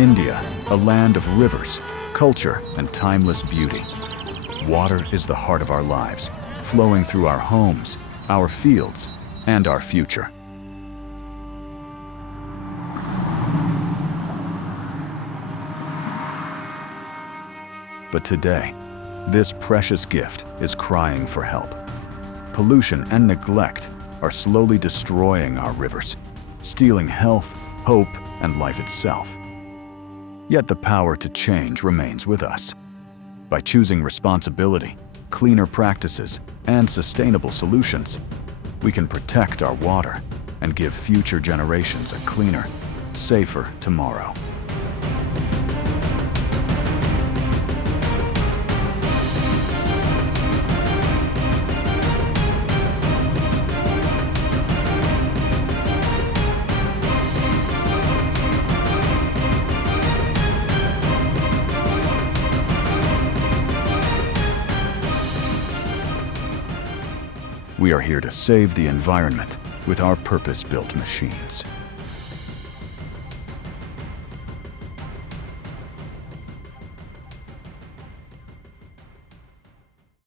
India, a land of rivers, culture, and timeless beauty. Water is the heart of our lives, flowing through our homes, our fields, and our future. But today, this precious gift is crying for help. Pollution and neglect are slowly destroying our rivers, stealing health, hope, and life itself. Yet the power to change remains with us. By choosing responsibility, cleaner practices, and sustainable solutions, we can protect our water and give future generations a cleaner, safer tomorrow. We are here to save the environment with our purpose-built machines.